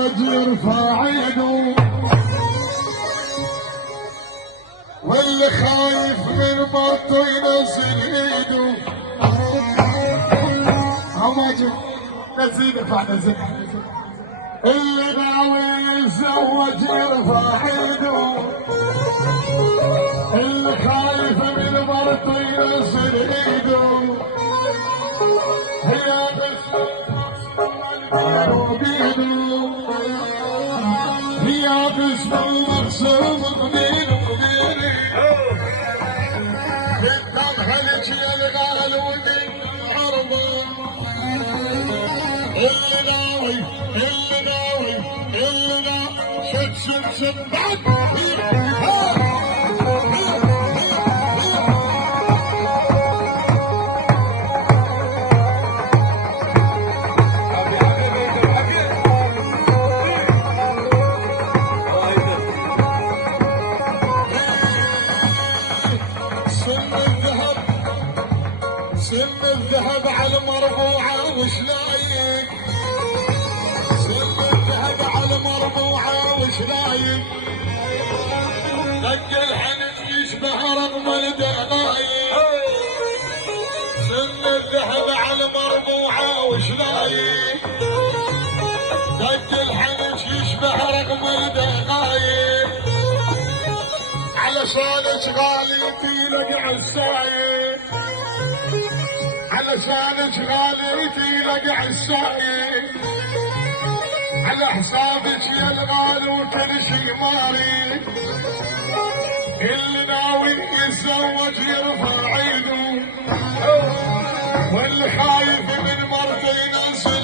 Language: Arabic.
يتزوج يرفع ايده، واللي خايف من مرته ينزل ايده. هماجم نزل ارفع نزل. اللي ناوي يتزوج يرفع ايده، اللي خايف من مرته ينزل ايده. هي بس هي بس المقسوم بيني وبيني، بالدمها لك يا الغال وبين العربة. اللي ناوي شد بعد. سم الذهب على المربوعة وش لايق، سم الذهب على المربوعة وش لايق. دق الحنف يشبه رقم الدقايق، سم الذهب على المربوعة وش لايق. دق الحنف يشبه رقم الدقايق، علشانك غالي في لقع السايق، علشانك غالي في لقع السايق. على حسابك يا الغالي وتنشي ماري. اللي ناوي يتزوج يرفع عينه، واللي خايف من مرته ينزل